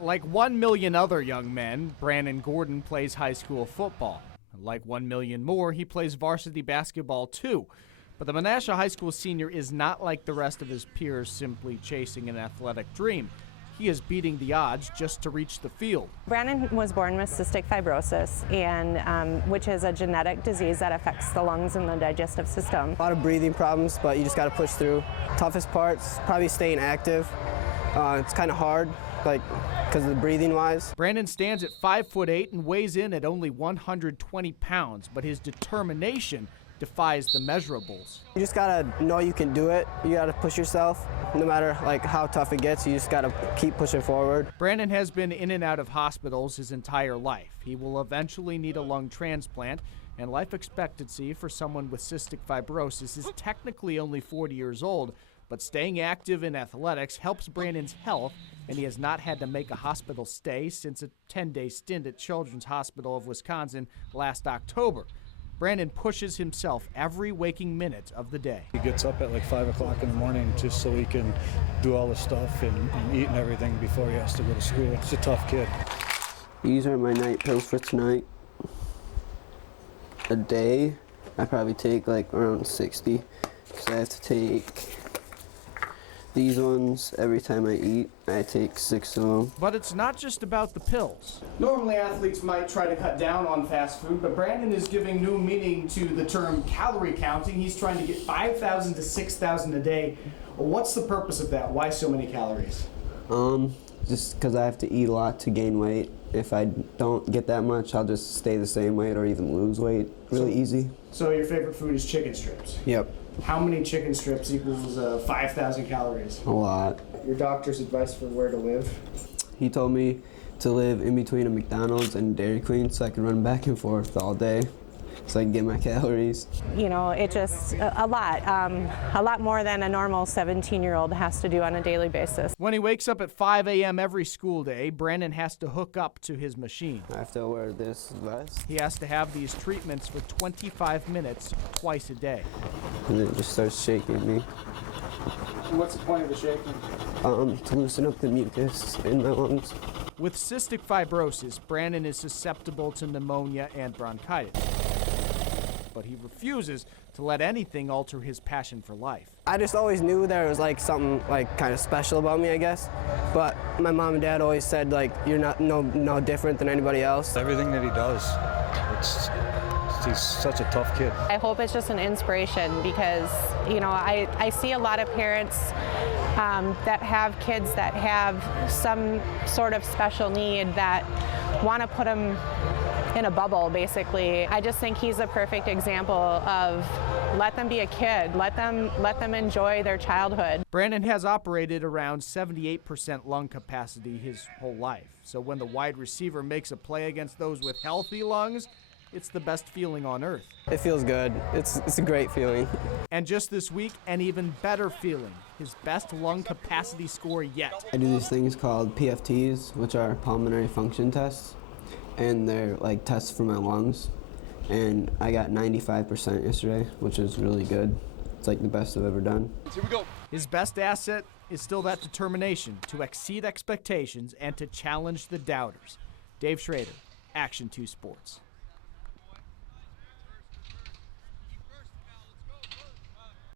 Like 1 million other young men, Branen Gordon plays high school football. Like 1 million more, he plays varsity basketball too. But the Menasha High School senior is not like the rest of his peers simply chasing an athletic dream. He is beating the odds just to reach the field. Branen was born with cystic fibrosis, and which is a genetic disease that affects the lungs and the digestive system. A lot of breathing problems, but you just got to push through. Toughest part's probably staying active. It's kind of hard, because of the breathing wise. Branen stands at 5'8" and weighs in at only 120 pounds, but his determination defies the measurables. You just gotta know you can do it. You gotta push yourself. No matter how tough it gets, you just gotta keep pushing forward. Branen has been in and out of hospitals his entire life. He will eventually need a lung transplant, and life expectancy for someone with cystic fibrosis is technically only 40 years old, but staying active in athletics helps Branen's health, and he has not had to make a hospital stay since a 10-day stint at Children's Hospital of Wisconsin last October. Branen pushes himself every waking minute of the day. He gets up at 5 o'clock in the morning just so he can do all the stuff and eat and everything before he has to go to school. He's a tough kid. These are my night pills for tonight. A day, I probably take around 60, because I have to take these ones every time I eat. I take 6 of them. But it's not just about the pills. Normally athletes might try to cut down on fast food, but Branen is giving new meaning to the term calorie counting. He's trying to get 5,000 to 6,000 a day. What's the purpose of that? Why so many calories? Just because I have to eat a lot to gain weight. If I don't get that much, I'll just stay the same weight or even lose weight. Really easy. So your favorite food is chicken strips? Yep. How many chicken strips equals 5,000 calories? A lot. Your doctor's advice for where to live? He told me to live in between a McDonald's and Dairy Queen so I can run back and forth all day so I can get my calories. It just a lot more than a normal 17-year-old has to do on a daily basis. When he wakes up at 5 a.m. every school day, Branen has to hook up to his machine. I have to wear this vest. He has to have these treatments for 25 minutes twice a day. And it just starts shaking me. What's the point of the shaking? To loosen up the mucus in my lungs. With cystic fibrosis, Branen is susceptible to pneumonia and bronchitis. But he refuses to let anything alter his passion for life. I just always knew there was something kind of special about me, I guess. But my mom and dad always said you're not no different than anybody else. Everything that he does, he's such a tough kid. I hope it's just an inspiration because, I see a lot of parents that have kids that have some sort of special need that want to put them in a bubble, basically. I just think he's a perfect example of let them be a kid, let them enjoy their childhood. Branen has operated around 78% lung capacity his whole life. So when the wide receiver makes a play against those with healthy lungs, it's the best feeling on earth. It feels good. It's a great feeling. And just this week, an even better feeling. His best lung capacity score yet. I do these things called PFTs, which are pulmonary function tests. And they're tests for my lungs. And I got 95% yesterday, which is really good. It's the best I've ever done. Here we go. His best asset is still that determination to exceed expectations and to challenge the doubters. Dave Schrader, Action 2 Sports.